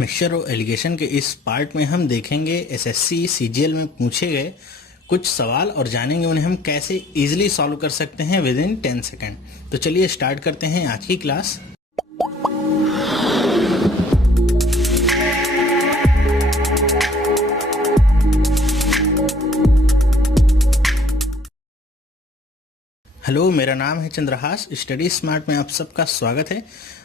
Mixture और allegation के इस पार्ट में हम देखेंगे एसएससी सीजीएल में पूछे गए कुछ सवाल और जानेंगे उन्हें हम कैसे इजीली सॉल्व कर सकते हैं विद इन 10 सेकेंड। तो चलिए स्टार्ट करते हैं आज की क्लास। हेलो, मेरा नाम है चंद्रहास। स्टडी स्मार्ट में आप सबका स्वागत है।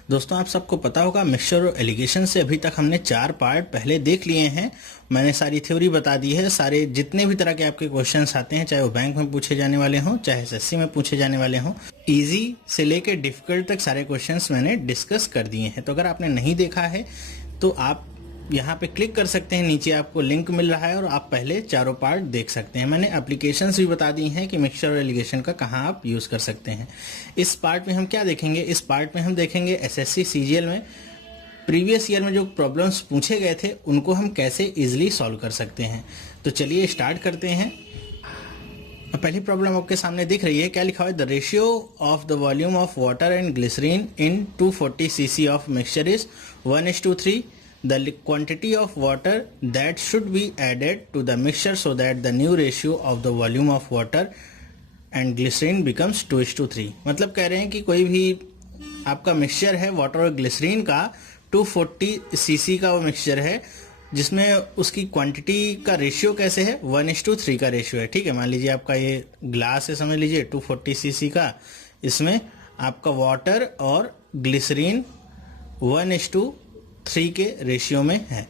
दोस्तों, आप सबको पता होगा मिक्सचर और एलिगेशन से अभी तक हमने 4 पार्ट पहले देख लिए हैं। मैंने सारी थ्योरी बता दी है। सारे जितने भी तरह के आपके क्वेश्चंस आते हैं, चाहे वो बैंक में पूछे जाने वाले हों, चाहे एसएससी में पूछे जाने वाले हों, इजी से लेकर डिफिकल्ट तक सारे क्वेश्चंस मैंने डिस्कस कर दिए हैं। तो अगर आपने नहीं देखा है तो आप यहाँ पे क्लिक कर सकते हैं, नीचे आपको लिंक मिल रहा है और आप पहले चारों पार्ट देख सकते हैं। मैंने एप्लीकेशंस भी बता दी हैं कि मिक्सचर और एलिगेशन का कहाँ आप यूज़ कर सकते हैं। इस पार्ट में हम क्या देखेंगे? इस पार्ट में हम देखेंगे एसएससी सीजीएल में प्रीवियस ईयर में जो प्रॉब्लम्स पूछे गए थे उनको हम कैसे ईजिली सॉल्व कर सकते हैं। तो चलिए स्टार्ट करते हैं। पहली प्रॉब्लम आपके सामने दिख रही है। क्या लिखा हुआ है? The ratio of the volume of water and glycerine in 240 cc of mixture is 1:3. The quantity of water that should be added to the mixture so that the new ratio of the volume of water and glycerin becomes 2:3. मतलब कह रहे हैं कि कोई भी आपका mixture है water और ग्लिसरीन का, 240 cc का वो मिक्सचर है जिसमें उसकी क्वांटिटी का रेशियो कैसे है? 1:3 का रेशियो है। ठीक है, मान लीजिए आपका ये ग्लास है, समझ लीजिए 240 cc का, इसमें आपका वाटर और ग्लिसरीन 1:3 के रेशियो में है।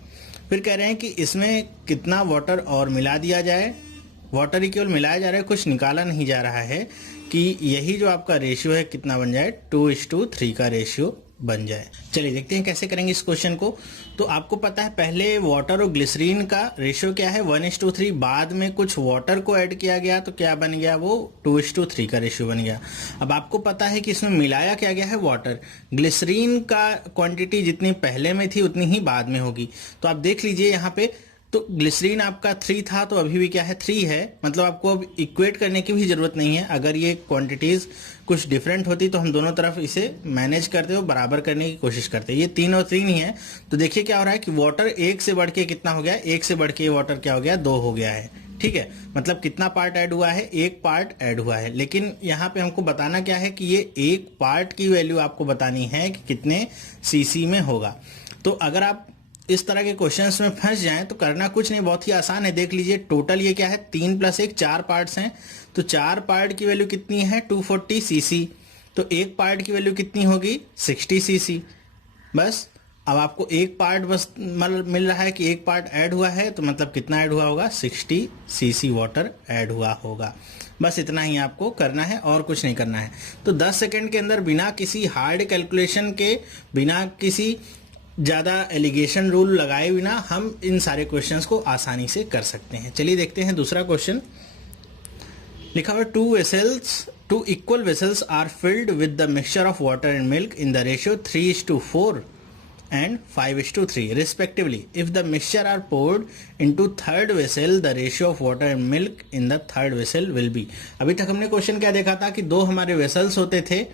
फिर कह रहे हैं कि इसमें कितना वाटर और मिला दिया जाए। वाटर ही केवल मिलाया जा रहा है, कुछ निकाला नहीं जा रहा है कि यही जो आपका रेशियो है कितना बन जाए, 2:3 का रेशियो बन जाए। चलिए देखते हैं कैसे करेंगे इस क्वेश्चन को। तो आपको पता है पहले वाटर और ग्लिसरीन का रेशियो क्या है? 1:3। बाद में कुछ वाटर को ऐड किया गया तो क्या बन गया? वो 2:3 का रेशियो बन गया। अब आपको पता है कि इसमें मिलाया क्या गया है? वाटर। ग्लिसरीन का क्वांटिटी जितनी पहले में थी उतनी ही बाद में होगी। तो आप देख लीजिए यहाँ पे, तो ग्लिसरीन आपका 3 था तो अभी भी क्या है? 3 है। मतलब आपको अब इक्वेट करने की भी जरूरत नहीं है। अगर ये क्वांटिटीज कुछ डिफरेंट होती तो हम दोनों तरफ इसे मैनेज करते हो, बराबर करने की कोशिश करते। ये 3 और 3 ही है। तो देखिए क्या हो रहा है कि वाटर 1 से बढ़ के कितना हो गया? 1 से बढ़ के वाटर क्या हो गया? 2 हो गया है। ठीक है, मतलब कितना पार्ट ऐड हुआ है? 1 पार्ट ऐड हुआ है। लेकिन यहाँ पे हमको बताना क्या है कि ये 1 पार्ट की वैल्यू आपको बतानी है कि कितने सीसी में होगा। तो अगर आप इस तरह के क्वेश्चंस में फंस जाएं तो करना कुछ नहीं, बहुत ही आसान है। देख लीजिए टोटल ये क्या है? 3 + 1 4 पार्ट्स हैं। तो 4 पार्ट की वैल्यू कितनी है? 240 cc। तो 1 पार्ट की वैल्यू कितनी होगी? 60 cc। बस अब आपको 1 पार्ट बस मिल रहा है कि 1 पार्ट ऐड हुआ है, तो मतलब कितना ऐड हुआ होगा? 60 cc वाटर ऐड हुआ होगा। बस इतना ही आपको करना है और कुछ नहीं करना है। तो 10 सेकेंड के अंदर बिना किसी हार्ड कैलकुलेशन के, बिना किसी ज़्यादा एलिगेशन रूल लगाए बिना हम इन सारे क्वेश्चंस को आसानी से कर सकते हैं। चलिए देखते हैं दूसरा क्वेश्चन। लिखा हुआ 2 equal vessels are filled with the mixture of water and milk in the ratio 3:4 and 5:3 respectively. If the mixture are poured into third vessel, the ratio of water and milk in the third vessel will be. अभी तक हमने question क्या देखा था कि 2 हमारे vessels होते थे,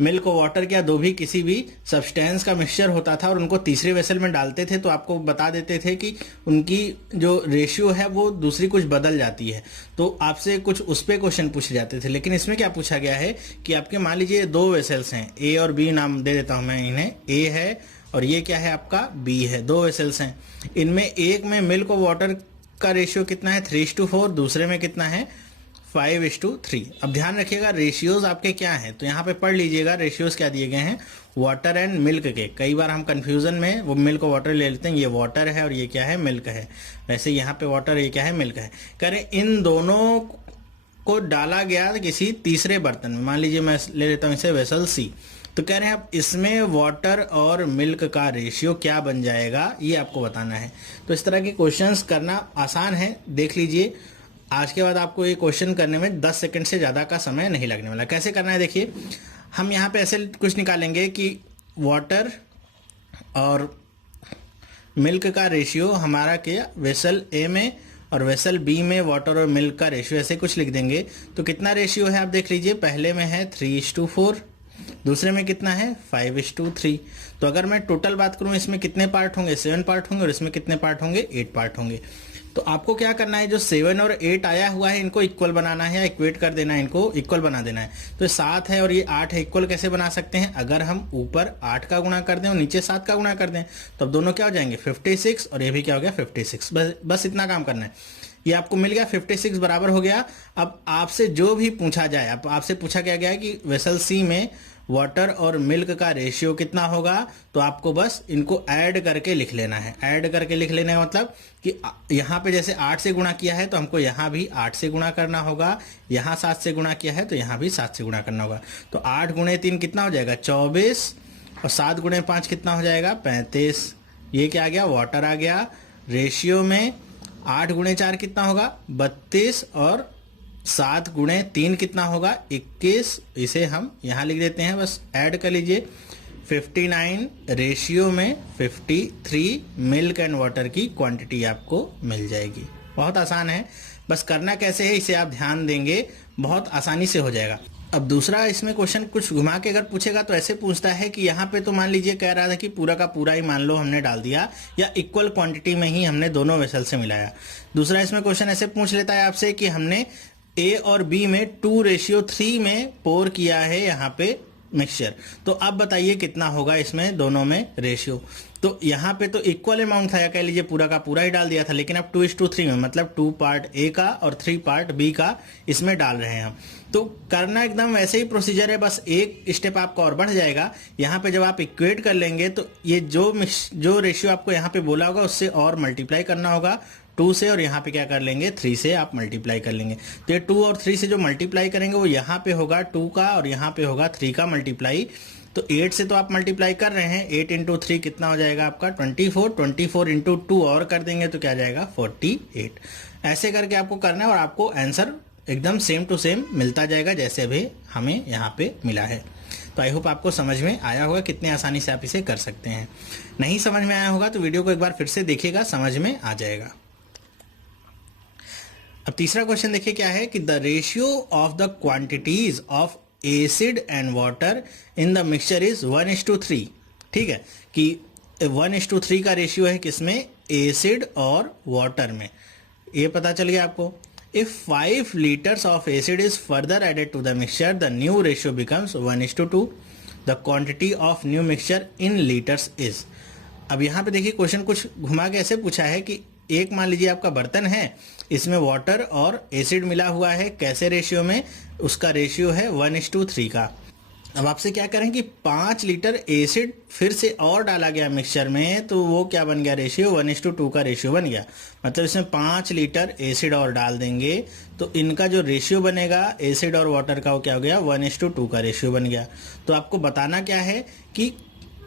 मिल्क और वाटर क्या दो भी किसी भी सब्सटेंस का मिक्सचर होता था और उनको तीसरे वेसल में डालते थे तो आपको बता देते थे कि उनकी जो रेशियो है वो दूसरी कुछ बदल जाती है। तो आपसे कुछ उस पे क्वेश्चन पूछे जाते थे। लेकिन इसमें क्या पूछा गया है कि आपके मान लीजिए 2 वेसल्स हैं, ए और बी नाम दे देता हूं मैं इन्हें। ए है और ये क्या है आपका? बी है। 2 वेसल्स हैं, इनमें एक में मिल्क और वाटर का रेशियो कितना है? 3:4। दूसरे में कितना है? 5:3। अब ध्यान रखिएगा रेशियोज आपके क्या हैं, तो यहाँ पे पढ़ लीजिएगा रेशियोज क्या दिए गए हैं वाटर एंड मिल्क के। कई बार हम कंफ्यूजन में वो मिल्क और वाटर ले लेते हैं, ये वाटर है और ये क्या है? मिल्क है। वैसे यहाँ पे वाटर, ये क्या है? मिल्क है। करें इन दोनों को डाला गया किसी तीसरे बर्तन में, मान लीजिए मैं ले लेता हूँ इसे वेसल सी। तो कह रहे हैं अब इसमें वाटर और मिल्क का रेशियो क्या बन जाएगा, ये आपको बताना है। तो इस तरह के क्वेश्चंस करना आसान है। देख लीजिए, आज के बाद आपको ये क्वेश्चन करने में 10 सेकंड से ज़्यादा का समय नहीं लगने वाला। कैसे करना है देखिए, हम यहाँ पे ऐसे कुछ निकालेंगे कि वाटर और मिल्क का रेशियो हमारा क्या? वेसल ए में और वेसल बी में वाटर और मिल्क का रेशियो ऐसे कुछ लिख देंगे। तो कितना रेशियो है आप देख लीजिए, पहले में है 3:4, दूसरे में कितना है 5:3। तो अगर मैं टोटल बात करूं इसमें कितने पार्ट होंगे, 7 पार्ट होंगे, और इसमें कितने पार्ट होंगे, 8 पार्ट होंगे। तो आपको क्या करना है, जो 7 और 8 आया हुआ है इनको इक्वल बनाना है या इक्वेट कर देना है, इनको इक्वल बना देना है। तो 7 है और ये 8 है, इक्वल कैसे बना सकते हैं, अगर हम ऊपर 8 का गुणा कर दें और नीचे 7 का गुणा कर दें तो अब दोनों क्या हो जाएंगे 56, और ये भी क्या हो गया 56। बस इतना काम करना है। ये आपको मिल गया 56 बराबर हो गया। अब आपसे जो भी पूछा जाए, अब आपसे पूछा क्या गया है कि वेसल सी में वाटर और मिल्क का रेशियो कितना होगा, तो आपको बस इनको ऐड करके लिख लेना है। ऐड करके लिख लेना है मतलब कि यहाँ पे जैसे 8 से गुणा किया है तो हमको यहाँ भी 8 से गुणा करना होगा, यहाँ 7 से गुणा किया है तो यहाँ भी 7 से गुणा करना होगा। तो 8 गुणे 3 कितना हो जाएगा 24, और 7 गुणे 5 कितना हो जाएगा 35। ये क्या आ गया, वाटर आ गया। रेशियो में 8 गुणे 4 कितना होगा 32, और 7 गुणे 3 कितना होगा 21। इसे हम यहाँ लिख देते हैं, बस ऐड कर लीजिए। 59 रेशियो में 53 मिल्क एंड वाटर की क्वांटिटी आपको मिल जाएगी। बहुत आसान है, बस करना कैसे है इसे आप ध्यान देंगे, बहुत आसानी से हो जाएगा। अब दूसरा इसमें क्वेश्चन कुछ घुमा के अगर पूछेगा तो ऐसे पूछता है कि यहाँ पे तो मान लीजिए कह रहा था कि पूरा का पूरा ही मान लो हमने डाल दिया, या इक्वल क्वांटिटी में ही हमने दोनों वेसल से मिलाया। दूसरा इसमें क्वेश्चन ऐसे पूछ लेता है आपसे कि हमने ए और बी में 2:3 में पोर किया है यहाँ पे मिक्सचर, तो अब बताइए कितना होगा इसमें दोनों में रेशियो। तो यहाँ पे तो इक्वल अमाउंट था, या कह लीजिए पूरा का पूरा ही डाल दिया था, लेकिन अब 2:3 में मतलब 2 पार्ट ए का और 3 पार्ट बी का इसमें डाल रहे हैं हम। तो करना एकदम वैसे ही प्रोसीजर है, बस एक स्टेप आपका और बढ़ जाएगा। यहाँ पे जब आप इक्वेट कर लेंगे तो ये जो रेशियो आपको यहाँ पे बोला होगा उससे और मल्टीप्लाई करना होगा 2 से, और यहाँ पे क्या कर लेंगे 3 से आप मल्टीप्लाई कर लेंगे। तो ये 2 और 3 से जो मल्टीप्लाई करेंगे वो यहाँ पे होगा 2 का और यहाँ पे होगा 3 का मल्टीप्लाई। तो 8 से तो आप मल्टीप्लाई कर रहे हैं, 8 × 3 कितना हो जाएगा आपका 24, 24 × 2 और कर देंगे तो क्या जाएगा 48। ऐसे करके आपको करना है और आपको आंसर एकदम सेम टू सेम मिलता जाएगा जैसे अभी हमें यहाँ पे मिला है। तो आई होप आपको समझ में आया होगा कितने आसानी से आप इसे कर सकते हैं। नहीं समझ में आया होगा तो वीडियो को एक बार फिर से देखिएगा, समझ में आ जाएगा। अब तीसरा क्वेश्चन देखिए क्या है कि the ratio of the quantities of acid and water in the mixture is 1:3। ठीक है कि 1:3 का रेशियो है किसमें, एसिड और वाटर में। ये पता चल गया आपको। If 5 liters of acid is further added to the mixture, the new ratio becomes 1:2. The quantity of new mixture in liters is। अब यहाँ पे देखिए क्वेश्चन कुछ घुमा के ऐसे पूछा है कि एक मान लीजिए आपका बर्तन है, इसमें वाटर और एसिड मिला हुआ है, कैसे रेशियो में, उसका रेशियो है 1:3 का। अब आपसे क्या करें कि 5 लीटर एसिड फिर से और डाला गया मिक्सचर में, तो वो क्या बन गया रेशियो 1:2 का रेशियो बन गया। मतलब इसमें 5 लीटर एसिड और डाल देंगे तो इनका जो रेशियो बनेगा एसिड और वाटर का वो क्या हो गया 1:2 का रेशियो बन गया। तो आपको बताना क्या है कि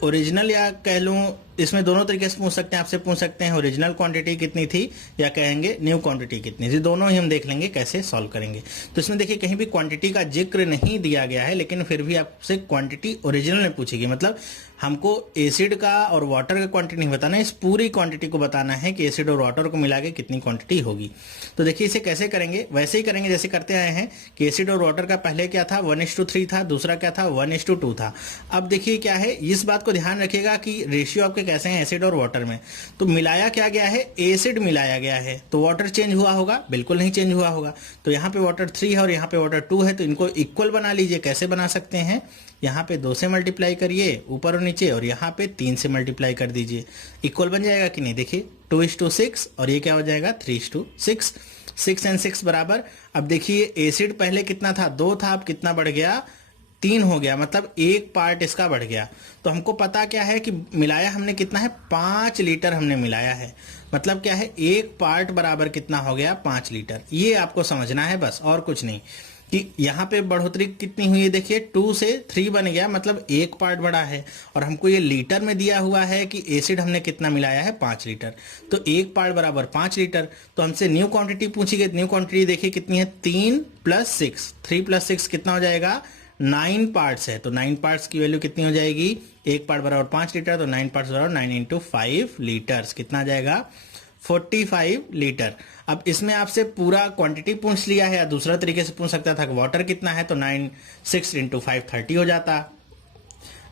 ओरिजिनल, या कह लूँ इसमें दोनों तरीके से पूछ सकते हैं, आपसे पूछ सकते हैं ओरिजिनल क्वांटिटी कितनी थी या कहेंगे न्यू क्वांटिटी कितनी थी। दोनों ही हम देख लेंगे कैसे सॉल्व करेंगे। तो इसमें देखिए कहीं भी क्वांटिटी का जिक्र नहीं दिया गया है, लेकिन फिर भी आपसे क्वांटिटी ओरिजिनल में पूछेगी। मतलब हमको एसिड का और वाटर का क्वांटिटी नहीं बताना है, इस पूरी क्वांटिटी को बताना है कि एसिड और वाटर को मिला के कितनी क्वांटिटी होगी। तो देखिए इसे कैसे करेंगे, वैसे ही करेंगे जैसे करते आए हैं कि एसिड और वाटर का पहले क्या था 1:3 था, दूसरा क्या था 1:2 था। अब देखिए क्या है, इस बात को ध्यान रखिएगा कि रेशियो आपके कैसे हैं एसिड और वाटर में। तो मिलाया क्या गया है, एसिड मिलाया गया है, तो वाटर चेंज हुआ होगा, बिल्कुल नहीं चेंज हुआ होगा। तो यहाँ पे वाटर 3 है और यहाँ पे वाटर 2 है, तो इनको इक्वल बना लीजिए। कैसे बना सकते हैं, यहाँ पे 2 से मल्टीप्लाई करिए ऊपर और नीचे, और यहाँ पे 3 से मल्टीप्लाई कर दीजिए। इक्वल बन जाएगा कि नहीं, देखिए 2:6 और ये क्या हो जाएगा 3:6। 6 और 6 बराबर। अब देखिए एसिड पहले कितना था 2 था, अब कितना बढ़ गया 3 हो गया, मतलब 1 पार्ट इसका बढ़ गया। तो हमको पता क्या है कि मिलाया हमने कितना है 5 लीटर हमने मिलाया है। मतलब क्या है 1 पार्ट बराबर कितना हो गया 5 लीटर। ये आपको समझना है बस, और कुछ नहीं। कि यहाँ पे बढ़ोतरी कितनी हुई है, देखिए 2 से 3 बन गया, मतलब 1 पार्ट बढ़ा है। और हमको ये लीटर में दिया हुआ है कि एसिड हमने कितना मिलाया है 5 लीटर, तो 1 पार्ट बराबर 5 लीटर। तो हमसे न्यू क्वांटिटी पूछी गई, न्यू क्वांटिटी देखिए कितनी है 3 + 6, 3 + 6 कितना हो जाएगा 9 पार्ट्स है। तो 9 पार्ट्स की वैल्यू कितनी हो जाएगी, 1 पार्ट बराबर 5 लीटर, तो 9 पार्ट्स बराबर 9 × 5 लीटर्स, कितना आ जाएगा 45 लीटर। अब इसमें आपसे पूरा क्वांटिटी पूछ लिया है, या दूसरा तरीके से पूछ सकता था कि वाटर कितना है, तो 6 × 5 30 हो जाता।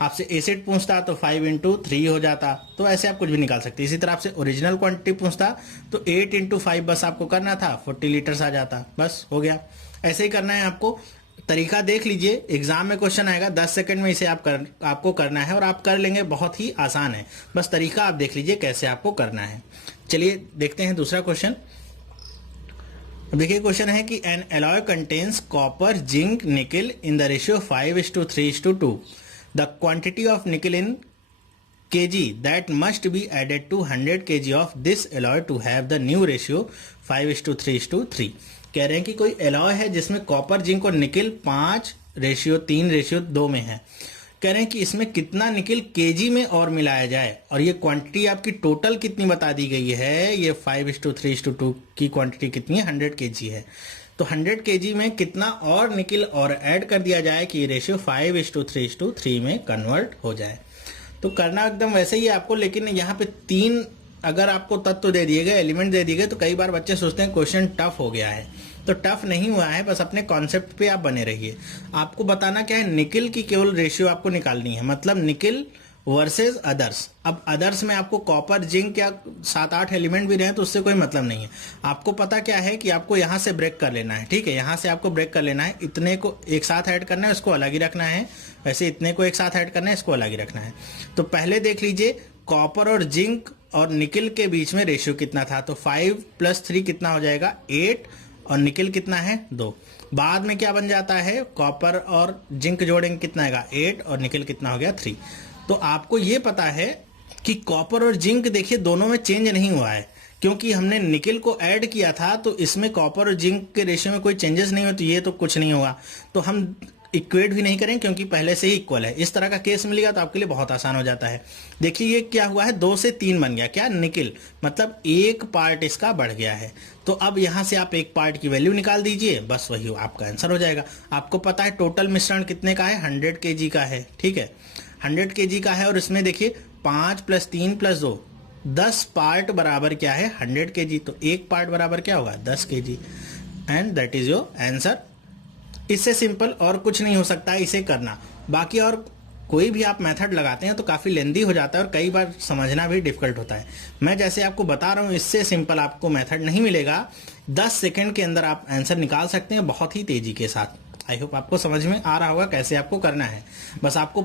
आपसे एसिड पूछता तो 5 × 3 हो जाता, तो ऐसे आप कुछ भी निकाल सकते हैं। इसी तरह आपसे ओरिजिनल क्वांटिटी पूछता तो 8 × 5 बस आपको करना था, 40 लीटर्स आ जाता, बस हो गया। ऐसे ही करना है आपको। तरीका देख लीजिए, एग्जाम में क्वेश्चन आएगा 10 सेकंड में इसे आपको करना है और आप कर लेंगे, बहुत ही आसान है। बस तरीका आप देख लीजिए कैसे आपको करना है। चलिए देखते हैं दूसरा क्वेश्चन। देखिए क्वेश्चन है कि an alloy contains copper, zinc, nickel in the ratio 5:3:2। The quantity of nickel in kg that must be added to 100 kg of this alloy to have the new ratio 5:3:3। कह रहे हैं कि कोई alloy है जिसमें copper, zinc और निकल 5:3:2 में है। कह रहे हैं कि इसमें कितना निकल केजी में और मिलाया जाए, और ये क्वांटिटी आपकी टोटल कितनी बता दी गई है। ये 5:3:2 की क्वांटिटी कितनी है, 100 kg है। तो 100 kg में कितना और निकल और ऐड कर दिया जाए कि ये रेशियो 5:3:3 में कन्वर्ट हो जाए। तो करना एकदम वैसे ही है आपको, लेकिन यहाँ पे 3 अगर आपको तत्व दे दिए गए, एलिमेंट दे दिए गए, तो कई बार बच्चे सोचते हैं क्वेश्चन टफ हो गया है। तो टफ नहीं हुआ है, बस अपने कॉन्सेप्ट पे आप बने रहिए। आपको बताना क्या है, निकल की केवल रेशियो आपको निकालनी है, मतलब निकल वर्सेस अदर्स। अब अदर्स में आपको कॉपर, जिंक या 7-8 एलिमेंट भी रहे तो उससे कोई मतलब नहीं है। आपको पता क्या है कि आपको यहाँ से ब्रेक कर लेना है, ठीक है, यहाँ से आपको ब्रेक कर लेना है। इतने को एक साथ ऐड करना है, उसको अलग ही रखना है। वैसे इतने को एक साथ ऐड करना है, इसको अलग ही रखना है। तो पहले देख लीजिए कॉपर और जिंक और निकल के बीच में रेशियो कितना था, तो 5 + 3 कितना हो जाएगा, 8, और निकल कितना है, 2। बाद में क्या बन जाता है, कॉपर और जिंक जोड़ेंगे कितना आएगा, 8, और निकल कितना हो गया, 3। तो आपको ये पता है कि कॉपर और जिंक देखिए दोनों में चेंज नहीं हुआ है, क्योंकि हमने निकल को ऐड किया था, तो इसमें कॉपर और जिंक के रेशियो में कोई चेंजेस नहीं हुए, तो ये तो कुछ नहीं हुआ, तो हम इक्वेट भी नहीं करें क्योंकि पहले से ही इक्वल है। इस तरह का केस मिलेगा तो आपके लिए बहुत आसान हो जाता है। देखिए ये क्या हुआ है, 2 से 3 बन गया, क्या, निकल, मतलब एक पार्ट इसका बढ़ गया है। तो अब यहाँ से आप एक पार्ट की वैल्यू निकाल दीजिए, बस वही आपका आंसर हो जाएगा। आपको पता है टोटल मिश्रण कितने का है, 100 kg का है, ठीक है, 100 kg का है। और इसमें देखिए 5 + 3 + 2, 10 पार्ट बराबर क्या है, 100 kg। तो एक पार्ट बराबर क्या होगा, 10 kg, and that is your answer. इससे सिंपल और कुछ नहीं हो सकता इसे करना। बाकी और कोई भी आप मेथड लगाते हैं तो काफ़ी लेंदी हो जाता है और कई बार समझना भी डिफिकल्ट होता है। मैं जैसे आपको बता रहा हूँ, इससे सिंपल आपको मेथड नहीं मिलेगा। 10 सेकंड के अंदर आप आंसर निकाल सकते हैं बहुत ही तेजी के साथ। आई होप आपको समझ में आ रहा होगा कैसे आपको करना है। बस आपको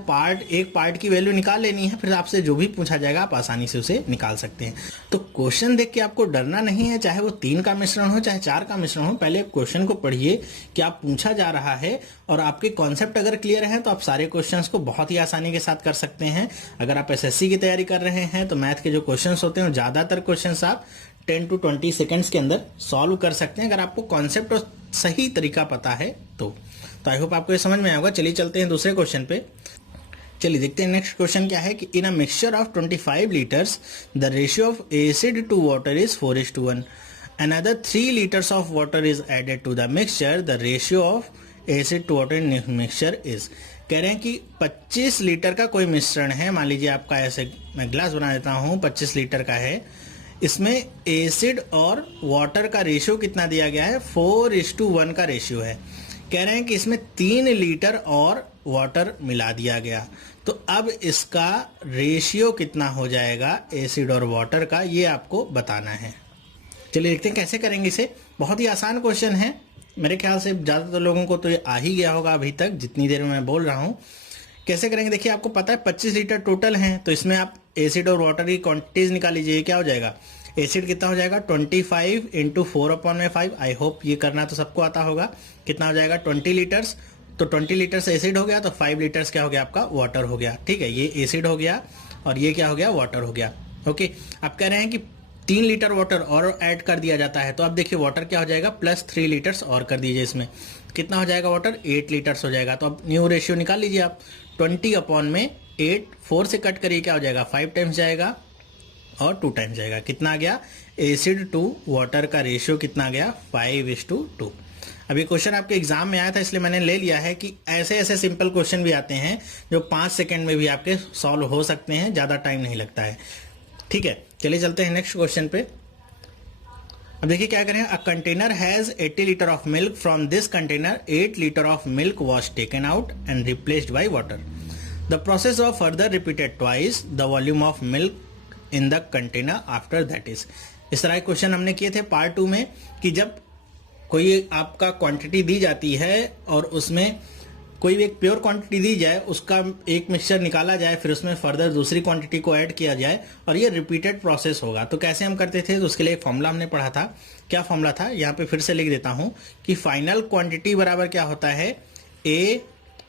एक पार्ट की वैल्यू निकाल लेनी है, फिर आपसे जो भी पूछा जाएगा आप आसानी से उसे निकाल सकते हैं। तो क्वेश्चन देख के आपको डरना नहीं है, चाहे वो 3 का मिश्रण हो चाहे 4 का मिश्रण हो। पहले क्वेश्चन को पढ़िए क्या पूछा जा रहा है, और आपके कॉन्सेप्ट अगर क्लियर है तो आप सारे क्वेश्चंस को बहुत ही आसानी के साथ कर सकते हैं। अगर आप एसएससी की तैयारी कर रहे हैं तो मैथ के जो क्वेश्चंस होते हैं ज़्यादातर क्वेश्चंस आप 10 to 20 सेकेंड्स के अंदर सॉल्व कर सकते हैं, अगर आपको कॉन्सेप्ट और सही तरीका पता है तो आई होप आपको ये समझ में आएगा। चलिए चलते हैं दूसरे क्वेश्चन पे। चलिए देखते हैं नेक्स्ट क्वेश्चन क्या है कि in a mixture of 25 litres the ratio of acid to water is 4:1। Another 3 litres of water is added to the mixture, the ratio of acid to water in mixture is. कह रहे हैं कि 25 litre का कोई मिश्रण है, मान लीजिए आपका, ऐसे मैं ग्लास बना देता हूँ, 25 लीटर का है। इसमें एसिड और वाटर का रेशियो कितना दिया गया है, 4:1 का रेशियो है। कह रहे हैं कि इसमें 3 लीटर और वाटर मिला दिया गया, तो अब इसका रेशियो कितना हो जाएगा एसिड और वाटर का, ये आपको बताना है। चलिए देखते हैं कैसे करेंगे इसे। बहुत ही आसान क्वेश्चन है, मेरे ख्याल से ज़्यादातर लोगों को तो ये आ ही गया होगा अभी तक जितनी देर में मैं बोल रहा हूँ। कैसे करेंगे देखिए, आपको पता है 25 लीटर टोटल हैं, तो इसमें आप एसिड और वाटर की क्वांटिटीज निकाल लीजिए। क्या हो जाएगा, एसिड कितना हो जाएगा, 25 × 4/5। आई होप ये करना तो सबको आता होगा। कितना हो जाएगा, 20 लीटर्स। तो 20 लीटर्स एसिड हो गया, तो 5 लीटर्स क्या हो गया आपका, वाटर हो गया। ठीक है, ये एसिड हो गया और ये क्या हो गया, वाटर हो गया। ओके, आप कह रहे हैं कि 3 लीटर वाटर और ऐड कर दिया जाता है, तो अब देखिए वाटर क्या हो जाएगा, +3 लीटर्स और कर दीजिए। इसमें कितना हो जाएगा, वाटर 8 लीटर्स हो जाएगा। तो अब न्यू रेशियो निकाल लीजिए आप, 20/8, 4 से कट करिए, क्या हो जाएगा, 5 टाइम्स जाएगा और 2 टाइम्स जाएगा। कितना आ गया, एसिड टू वाटर का रेशियो कितना आ गया, 5:2। अभी क्वेश्चन आपके एग्जाम में आया था इसलिए मैंने ले लिया है कि ऐसे ऐसे सिंपल क्वेश्चन भी आते हैं जो 5 सेकंड में भी आपके सॉल्व हो सकते हैं, ज़्यादा टाइम नहीं लगता है। ठीक है, चलिए चलते हैं नेक्स्ट क्वेश्चन पे। अब देखिए क्या करें, a container has 80 litre of milk, from this container 8 litre of milk was taken out and replaced by water. The process of further repeated twice the volume of milk in the container after that is. इस तरह के question हमने किए थे part 2 में कि जब कोई आपका क्वांटिटी दी जाती है और उसमें कोई भी एक प्योर क्वांटिटी दी जाए, उसका एक मिक्सचर निकाला जाए, फिर उसमें फर्दर दूसरी क्वांटिटी को ऐड किया जाए और ये रिपीटेड प्रोसेस होगा। तो कैसे हम करते थे, तो उसके लिए एक फॉर्मूला हमने पढ़ा था। क्या फॉर्मूला था, यहाँ पे फिर से लिख देता हूँ कि फाइनल क्वांटिटी बराबर क्या होता है, ए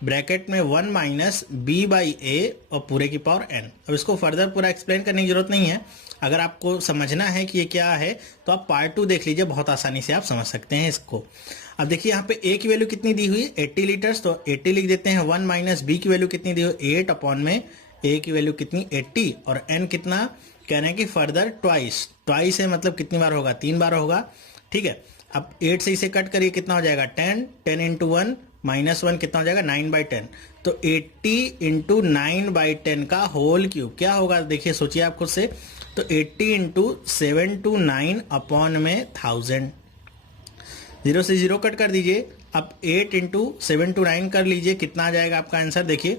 ब्रैकेट में 1 माइनस बी बाई ए और पूरे की पावर एन। अब इसको फर्दर पूरा एक्सप्लेन करने की जरूरत नहीं है। अगर आपको समझना है कि ये क्या है तो आप पार्ट 2 देख लीजिए, बहुत आसानी से आप समझ सकते हैं इसको। अब देखिए यहाँ पे ए की वैल्यू कितनी दी हुई, 80 लीटर्स, तो 80 लिख देते हैं। 1 माइनस बी की वैल्यू कितनी दी हुई, 8 अपॉन में ए की वैल्यू कितनी 80 और एन कितना कह रहे हैं कि फर्दर ट्वाइस। ट्वाइस है मतलब कितनी बार होगा, 3 बार होगा। ठीक है, अब 8 से इसे कट करिए, कितना हो जाएगा 10, 10 इंटू 1 माइनस 1 कितना हो जाएगा 9/10। तो 80 इंटू 9/10 का होल क्यूब क्या होगा, देखिए सोचिए आप खुद से। तो 80 इंटू 7 to 9 अपॉन में 1000, 0 से 0 कट कर दीजिए। अब 8 इंटू 7 to 9 कर लीजिए, कितना आ जाएगा आपका आंसर। देखिए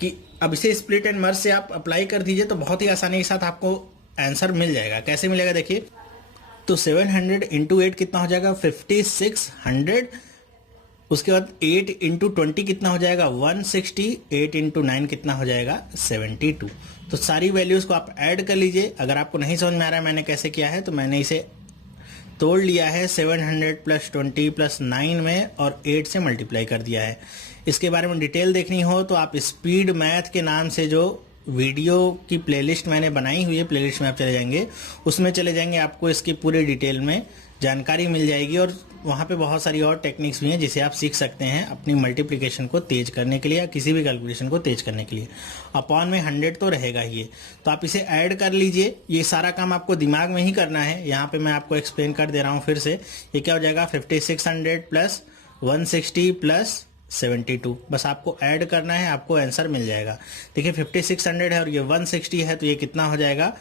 कि अब इसे स्प्लिट एंड मर्ज से आप अप्लाई कर दीजिए तो बहुत ही आसानी के साथ आपको आंसर मिल जाएगा। कैसे मिलेगा देखिए, तो 700 इंटू 8 कितना हो जाएगा 5600। उसके बाद 8 इंटू 20 कितना हो जाएगा 160, 8 इंटू 9 कितना हो जाएगा 72। तो सारी वैल्यूज को आप ऐड कर लीजिए। अगर आपको नहीं समझ में आ रहा है मैंने कैसे किया है, तो मैंने इसे तोड़ लिया है 700 प्लस 20 प्लस 9 में और 8 से मल्टीप्लाई कर दिया है। इसके बारे में डिटेल देखनी हो तो आप स्पीड मैथ के नाम से जो वीडियो की प्लेलिस्ट मैंने बनाई हुई है, प्लेलिस्ट में आप चले जाएंगे, उसमें चले जाएंगे, आपको इसकी पूरी डिटेल में जानकारी मिल जाएगी। और वहाँ पे बहुत सारी और टेक्निक्स भी हैं जिसे आप सीख सकते हैं अपनी मल्टीप्लिकेशन को तेज करने के लिए या किसी भी कैलकुलेशन को तेज करने के लिए। अपॉन में 100 तो रहेगा ही, तो आप इसे ऐड कर लीजिए। ये सारा काम आपको दिमाग में ही करना है। यहाँ पे मैं आपको एक्सप्लेन कर दे रहा हूँ फिर से। ये क्या हो जाएगा 5600 प्लस 160 प्लस 72, बस आपको ऐड करना है, आपको आंसर मिल जाएगा। देखिए 5600 है और ये 160 है, तो ये कितना हो जाएगा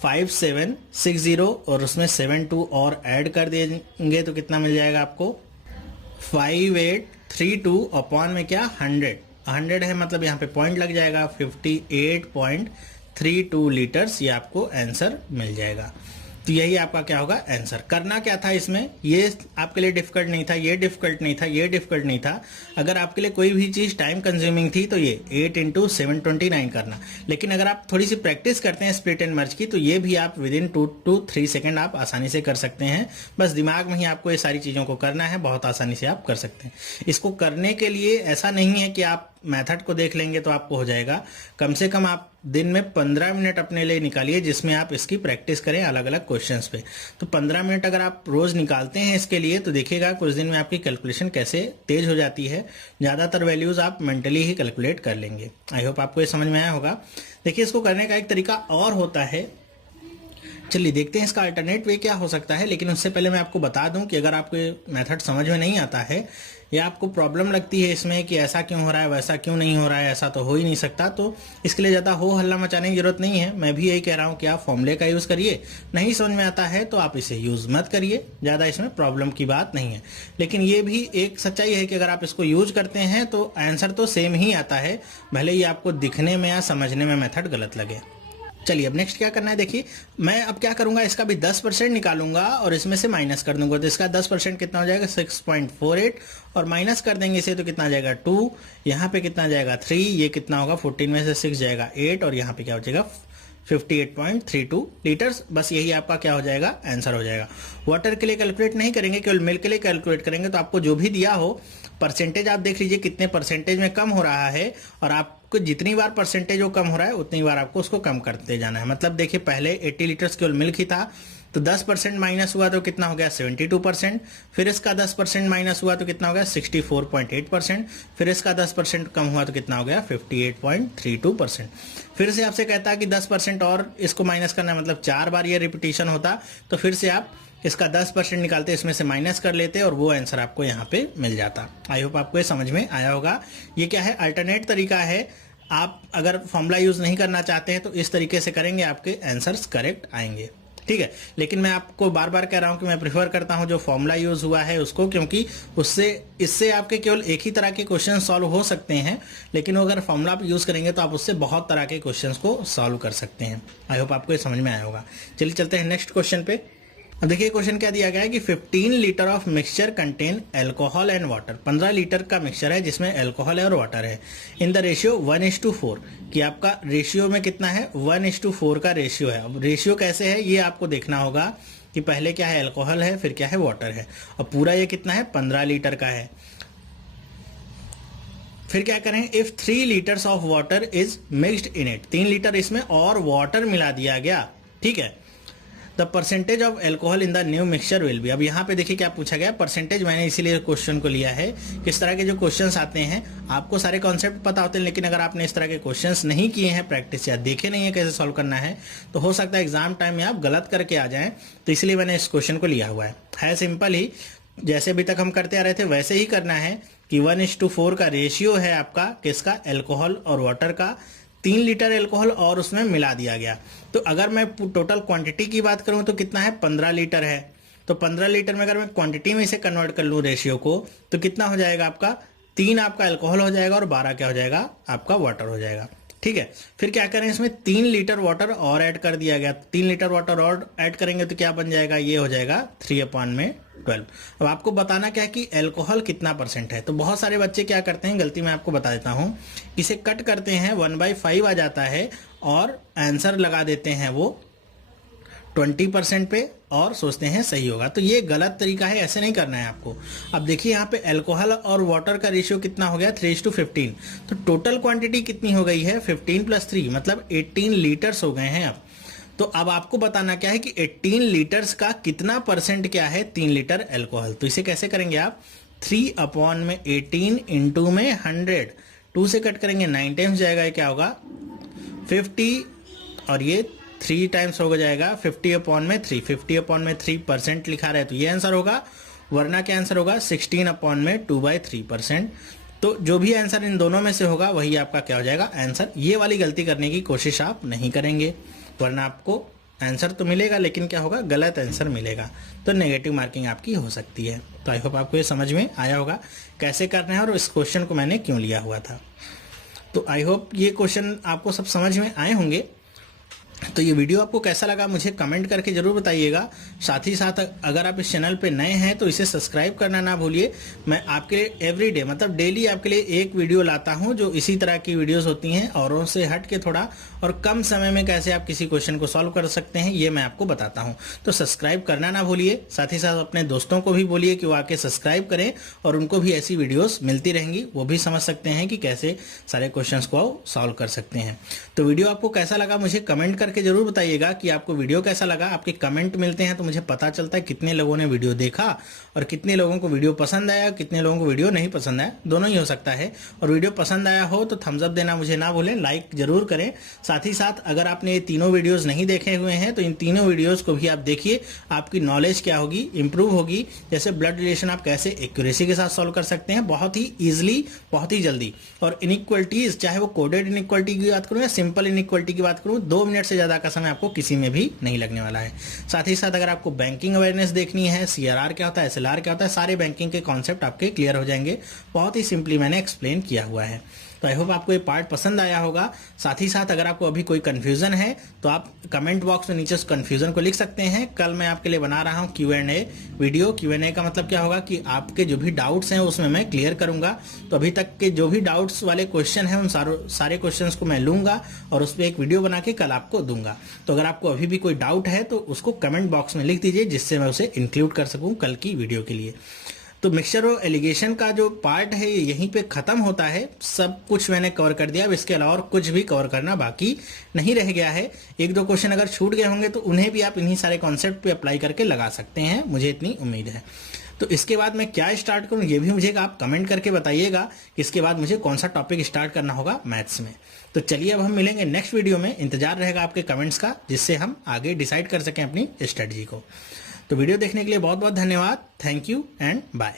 5760 और उसमें 72 और ऐड कर देंगे तो कितना मिल जाएगा आपको 5832 अपॉन में क्या 100 है, मतलब यहाँ पे पॉइंट लग जाएगा 58.32 लीटर्स, ये आपको आंसर मिल जाएगा। तो यही आपका क्या होगा आंसर। करना क्या था इसमें, ये आपके लिए डिफिकल्ट नहीं था, ये डिफिकल्ट नहीं था, ये डिफिकल्ट नहीं था। अगर आपके लिए कोई भी चीज़ टाइम कंज्यूमिंग थी तो ये 8 इंटू 729 करना। लेकिन अगर आप थोड़ी सी प्रैक्टिस करते हैं स्प्लिट एंड मर्ज की तो ये भी आप विदिन 2 to 3 सेकेंड आप आसानी से कर सकते हैं। बस दिमाग में ही आपको ये सारी चीज़ों को करना है, बहुत आसानी से आप कर सकते हैं। इसको करने के लिए ऐसा नहीं है कि आप मेथड को देख लेंगे तो आपको हो जाएगा। कम से कम आप दिन में 15 मिनट अपने लिए निकालिए जिसमें आप इसकी प्रैक्टिस करें अलग अलग क्वेश्चंस पे। तो 15 मिनट अगर आप रोज निकालते हैं इसके लिए तो देखिएगा कुछ दिन में आपकी कैलकुलेशन कैसे तेज हो जाती है। ज़्यादातर वैल्यूज आप मेंटली ही कैलकुलेट कर लेंगे। आई होप आपको ये समझ में आया होगा। देखिए इसको करने का एक तरीका और होता है, चलिए देखते हैं इसका अल्टरनेट वे क्या हो सकता है। लेकिन उससे पहले मैं आपको बता दूं कि अगर आपको मेथड समझ में नहीं आता है या आपको प्रॉब्लम लगती है इसमें कि ऐसा क्यों हो रहा है, वैसा क्यों नहीं हो रहा है, ऐसा तो हो ही नहीं सकता, तो इसके लिए ज़्यादा हो हल्ला मचाने की जरूरत नहीं है। मैं भी यही कह रहा हूँ कि आप फॉर्मूले का यूज़ करिए। नहीं समझ में आता है तो आप इसे यूज़ मत करिए, ज़्यादा इसमें प्रॉब्लम की बात नहीं है। लेकिन ये भी एक सच्चाई है कि अगर आप इसको यूज करते हैं तो आंसर तो सेम ही आता है, भले ही आपको दिखने में या समझने में मेथड गलत लगे। चलिए अब नेक्स्ट क्या करना है, देखिए मैं अब क्या करूंगा, इसका भी 10% निकालूंगा और इसमें से माइनस कर दूंगा। तो इसका 10% कितना हो जाएगा 6.48 और माइनस कर देंगे इसे तो कितना आ जाएगा 2, यहाँ पे कितना आ जाएगा 3, ये कितना होगा 14 में से 6 जाएगा 8 और यहाँ पे क्या हो जाएगा 58.32 लीटर्स। बस यही आपका क्या हो जाएगा आंसर हो जाएगा। वाटर के लिए कैलकुलेट नहीं करेंगे, केवल मिल्क के लिए कैलकुलेट करेंगे। तो आपको जो भी दिया हो परसेंटेज आप देख लीजिए कितने परसेंटेज में कम हो रहा है और आपको जितनी बार परसेंटेज वो कम हो रहा है उतनी बार आपको उसको कम करते जाना है। मतलब देखिए पहले 80 लीटर्स केवल मिल्क ही था तो 10% माइनस हुआ तो कितना हो गया 72%, फिर इसका 10% माइनस हुआ तो कितना हो गया 64.8%, फिर इसका 10% कम हुआ तो कितना हो गया 58.32%। फिर से आपसे कहता है कि 10% और इसको माइनस करना है, मतलब 4 बार ये रिपीटिशन होता तो फिर से आप इसका 10% निकालते, इसमें से माइनस कर लेते और वो आंसर आपको यहाँ पे मिल जाता। आई होप आपको ये समझ में आया होगा। ये क्या है अल्टरनेट तरीका है। आप अगर फॉर्मूला यूज नहीं करना चाहते हैं तो इस तरीके से करेंगे, आपके आंसर्स करेक्ट आएंगे। ठीक है। लेकिन मैं आपको बार बार कह रहा हूं कि मैं प्रेफर करता हूं जो फॉर्मूला यूज हुआ है उसको, क्योंकि इससे आपके केवल एक ही तरह के क्वेश्चन सॉल्व हो सकते हैं, लेकिन अगर फॉर्मूला आप यूज करेंगे तो आप उससे बहुत तरह के क्वेश्चंस को सॉल्व कर सकते हैं। आई होप आपको ये समझ में आया होगा। चलिए चलते हैं नेक्स्ट क्वेश्चन पे। अब देखिए क्वेश्चन क्या दिया गया है कि 15 litre of mixture contain alcohol and water. 15 litre का मिक्सचर है जिसमें अल्कोहल है और वाटर है, इन द रेशियो 1:4, कि आपका रेशियो में कितना है, 1:4 का रेशियो है। अब रेशियो कैसे है ये आपको देखना होगा कि पहले क्या है, अल्कोहल है, फिर क्या है, वाटर है, और पूरा ये कितना है, 15 लीटर का है। फिर क्या करें, if 3 litres of water is mixed in it, 3 litre इसमें और वाटर मिला दिया गया, ठीक है, the percentage of alcohol in the new mixture will be. अब यहाँ पे देखिए क्या पूछा गया, परसेंटेज, मैंने इसीलिए क्वेश्चन को लिया है। किस तरह के जो क्वेश्चंस आते हैं, आपको सारे कॉन्सेप्ट पता होते हैं, लेकिन अगर आपने इस तरह के क्वेश्चंस नहीं किए हैं प्रैक्टिस, या देखे नहीं है कैसे सॉल्व करना है, तो हो सकता है एग्जाम टाइम में आप गलत करके आ जाएं। तो इसलिए मैंने इस क्वेश्चन को लिया हुआ है सिंपल ही, जैसे अभी तक हम करते आ रहे थे वैसे ही करना है कि 1:4 का रेशियो है आपका किसका, अल्कोहल और वाटर का। 3 लीटर अल्कोहल और उसमें मिला दिया गया। तो अगर मैं टोटल क्वांटिटी की बात करूं तो कितना है, 15 लीटर है। तो 15 लीटर में अगर मैं क्वांटिटी में इसे कन्वर्ट कर लूं रेशियो को, तो कितना हो जाएगा आपका, 3 आपका अल्कोहल हो जाएगा और 12 क्या हो जाएगा, आपका वाटर हो जाएगा, ठीक है। फिर क्या करें, इसमें 3 लीटर वाटर और ऐड कर दिया गया। 3 लीटर वाटर और ऐड करेंगे तो क्या बन जाएगा, ये हो जाएगा 3/12। अब आपको बताना क्या है कि अल्कोहल कितना परसेंट है। तो बहुत सारे बच्चे क्या करते हैं, गलती मैं आपको बता देता हूं, इसे कट करते हैं, 1/5 आ जाता है और आंसर लगा देते हैं वो 20% पे और सोचते हैं सही होगा। तो ये गलत तरीका है, ऐसे नहीं करना है आपको। अब देखिए यहाँ पे अल्कोहल और वाटर का रेशियो कितना हो गया, 3:15। तो टोटल क्वांटिटी कितनी हो गई है, 15 + 3 मतलब 18 लीटर्स हो गए हैं। अब तो अब आपको बताना क्या है कि 18 लीटर्स का कितना परसेंट क्या है, 3 लीटर अल्कोहल। तो इसे कैसे करेंगे आप, 3/18 इंटू में 100, 2 से कट करेंगे 9 टाइम्स जाएगा, ये क्या होगा 50, और ये 3 टाइम्स हो जाएगा 50/3। 50/3% लिखा रहे तो ये आंसर होगा, वरना क्या आंसर होगा 16/2/3%। तो जो भी आंसर इन दोनों में से होगा वही आपका क्या हो जाएगा आंसर। ये वाली गलती करने की कोशिश आप नहीं करेंगे, वरना आपको आंसर तो मिलेगा लेकिन क्या होगा, गलत आंसर मिलेगा, तो नेगेटिव मार्किंग आपकी हो सकती है। तो आई होप आपको ये समझ में आया होगा कैसे करना है और इस क्वेश्चन को मैंने क्यों लिया हुआ था। तो आई होप ये क्वेश्चन आपको सब समझ में आए होंगे। तो ये वीडियो आपको कैसा लगा मुझे कमेंट करके जरूर बताइएगा। साथ ही साथ अगर आप इस चैनल पे नए हैं तो इसे सब्सक्राइब करना ना भूलिए। मैं आपके लिए एवरी डे मतलब डेली आपके लिए एक वीडियो लाता हूं जो इसी तरह की वीडियोस होती हैं, औरों से हट के थोड़ा और कम समय में कैसे आप किसी क्वेश्चन को सॉल्व कर सकते हैं ये मैं आपको बताता हूँ। तो सब्सक्राइब करना ना भूलिए। साथ ही साथ अपने दोस्तों को भी बोलिए कि वो आके सब्सक्राइब करें और उनको भी ऐसी वीडियोस मिलती रहेंगी, वो भी समझ सकते हैं कि कैसे सारे क्वेश्चंस को सॉल्व कर सकते हैं। तो वीडियो आपको कैसा लगा मुझे कमेंट करके जरूर बताइएगा कि आपको वीडियो कैसा लगा। आपके कमेंट मिलते हैं तो मुझे पता चलता है कितने लोगों ने वीडियो देखा और कितने लोगों को वीडियो पसंद आया, कितने लोगों को वीडियो नहीं पसंद आया, दोनों ही हो सकता है। और वीडियो पसंद आया हो तो थम्स अप देना मुझे ना भूलें, लाइक जरूर करें। साथ ही साथ अगर आपने ये तीनों वीडियोस नहीं देखे हुए हैं तो इन तीनों वीडियोस को भी आप देखिए, आपकी नॉलेज क्या होगी, इंप्रूव होगी। जैसे ब्लड रिलेशन आप कैसे एक्यूरेसी के साथ सॉल्व कर सकते हैं, बहुत ही ईजिली, बहुत ही जल्दी। और इनइक्वलिटीज, चाहे वो कोडेड इनइक्वलिटी की बात करूं या सिंपल इनइक्वलिटी की बात करूं, 2 मिनट से ज्यादा का समय आपको किसी में भी नहीं लगने वाला है। साथ ही साथ अगर आपको बैंकिंग अवेयरनेस देखनी है, CRR क्या होता है, SLR क्या होता है, सारे बैंकिंग के कॉन्सेप्ट आपके क्लियर हो जाएंगे। बहुत ही सिंपली मैंने एक्सप्लेन किया हुआ है। तो आई होप आपको ये पार्ट पसंद आया होगा। साथ ही साथ अगर आपको अभी कोई कंफ्यूजन है तो आप कमेंट बॉक्स में नीचे उस कंफ्यूजन को लिख सकते हैं। कल मैं आपके लिए बना रहा हूँ Q&A वीडियो। Q&A का मतलब क्या होगा कि आपके जो भी डाउट्स हैं उसमें मैं क्लियर करूंगा। तो अभी तक के जो भी डाउट्स वाले क्वेश्चन हैं उन सारे क्वेश्चंस को मैं लूंगा और उस पर एक वीडियो बना के कल आपको दूंगा। तो अगर आपको अभी भी कोई डाउट है तो उसको कमेंट बॉक्स में लिख दीजिए, जिससे मैं उसे इंक्लूड कर सकूं कल की वीडियो के लिए। तो मिक्सचर और एलिगेशन का जो पार्ट है यहीं पे खत्म होता है। सब कुछ मैंने कवर कर दिया, अब इसके अलावा और कुछ भी कवर करना बाकी नहीं रह गया है। 1-2 क्वेश्चन अगर छूट गए होंगे तो उन्हें भी आप इन्हीं सारे कॉन्सेप्ट पे अप्लाई करके लगा सकते हैं, मुझे इतनी उम्मीद है। तो इसके बाद मैं क्या स्टार्ट करूं ये भी मुझे आप कमेंट करके बताइएगा कि इसके बाद मुझे कौन सा टॉपिक स्टार्ट करना होगा मैथ्स में। तो चलिए अब हम मिलेंगे नेक्स्ट वीडियो में। इंतजार रहेगा आपके कमेंट्स का, जिससे हम आगे डिसाइड कर सकें अपनी स्ट्रेटजी को। तो वीडियो देखने के लिए बहुत बहुत धन्यवाद। Thank you and bye.